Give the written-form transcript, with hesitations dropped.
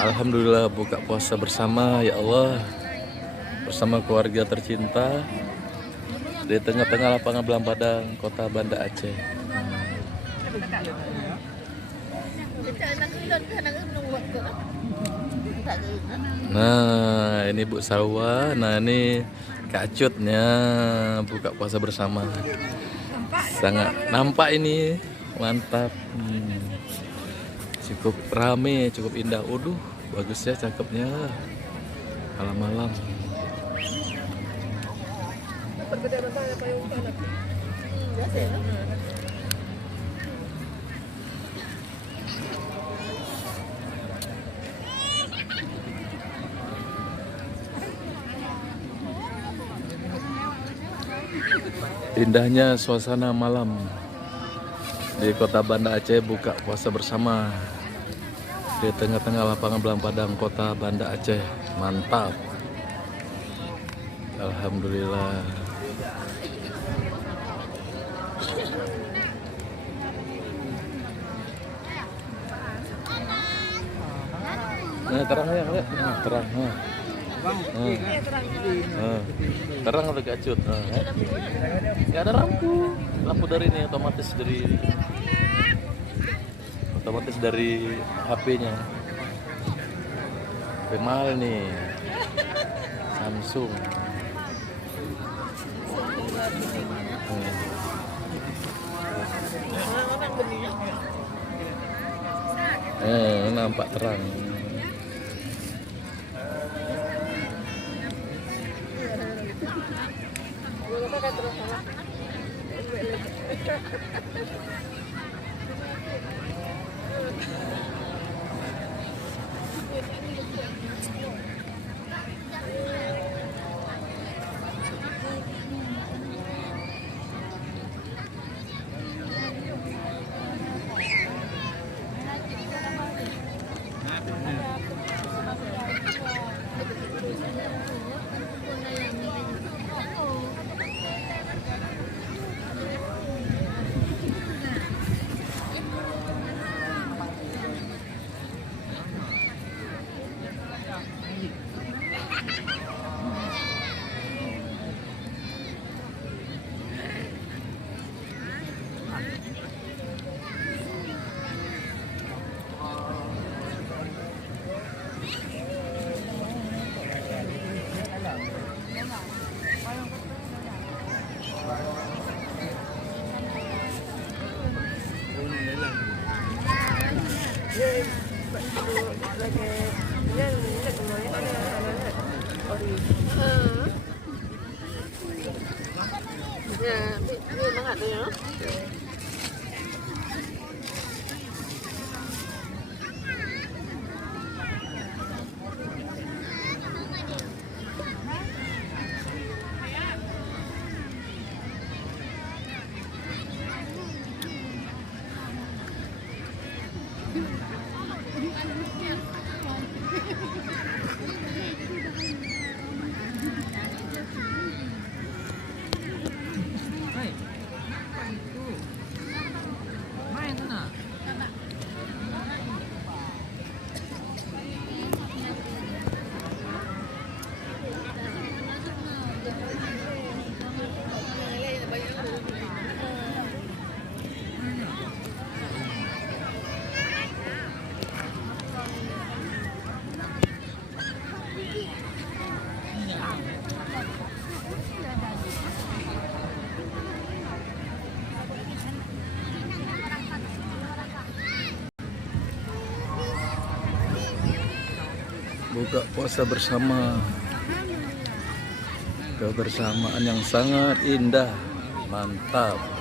Alhamdulillah buka puasa bersama ya Allah, bersama keluarga tercinta di tengah-tengah lapangan Belang Padang, Kota Banda Aceh. Nah, ini Bu Sawa, nah ini Kak Cutnya buka puasa bersama. Sangat nampak ini, mantap. Cukup rame, cukup indah. Waduh, bagus ya, cakepnya. Malam-malam. Indahnya suasana malam di Kota Banda Aceh buka puasa bersama di tengah-tengah lapangan Belang Padang, Kota Banda Aceh. Mantap. Alhamdulillah. Nah, terang ya, nah, terang. Nah. Terang atau gacut? Nggak ada lampu dari ini otomatis dari HP-nya. HP mahal nih, Samsung. Nampak terang. Buka puasa bersama, kebersamaan yang sangat indah, mantap.